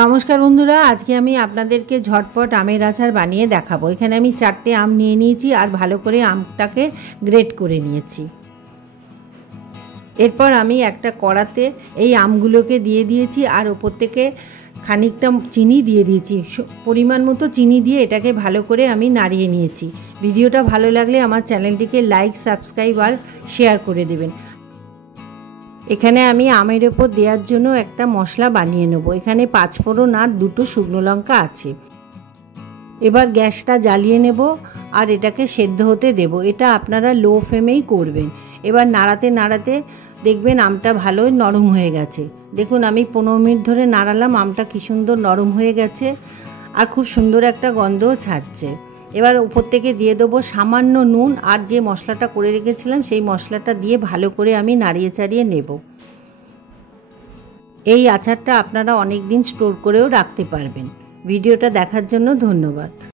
নমস্কার বন্ধুরা, আজকে আমি আপনাদেরকে ঝটপট আমের আচার বানিয়ে দেখাবো। এখানে আমি 4টে আম নিয়ে নিয়েছি আর ভালো করে আমটাকে গ্রেট করে নিয়েছি। এরপর আমি একটা কড়াতে এই আমগুলোকে দিয়ে দিয়েছি আর ওপর থেকে খানিকটা চিনি দিয়ে দিয়েছি। পরিমাণ মতো চিনি দিয়ে এটাকে ভালো করে আমি নাড়িয়ে নিয়েছি। ভিডিওটা ভালো লাগলে আমার চ্যানেলটিকে লাইক, সাবস্ক্রাইব আর শেয়ার করে দেবেন। এখানে আমি আমের ওপর দেওয়ার জন্য একটা মশলা বানিয়ে নেব। এখানে 5 ফোড়ন আর 2টো শুকনো লঙ্কা আছে। এবার গ্যাসটা জ্বালিয়ে নেব আর এটাকে সেদ্ধ হতে দেব। এটা আপনারা লো ফ্লেমেই করবেন। এবার নাড়াতে নাড়াতে দেখবেন আমটা ভালোই নরম হয়ে গেছে। দেখুন আমি 15 মিনিট ধরে নাড়ালাম, আমটা কি সুন্দর নরম হয়ে গেছে আর খুব সুন্দর একটা গন্ধও ছাড়ছে। এবার উপর থেকে দিয়ে দেবো সামান্য নুন আর যে মশলাটা করে রেখেছিলাম সেই মশলাটা দিয়ে ভালো করে আমি নাড়িয়ে চাড়িয়ে নেব। এই আচারটা আপনারা অনেক দিন স্টোর করেও রাখতে পারবেন। ভিডিওটা দেখার জন্য ধন্যবাদ।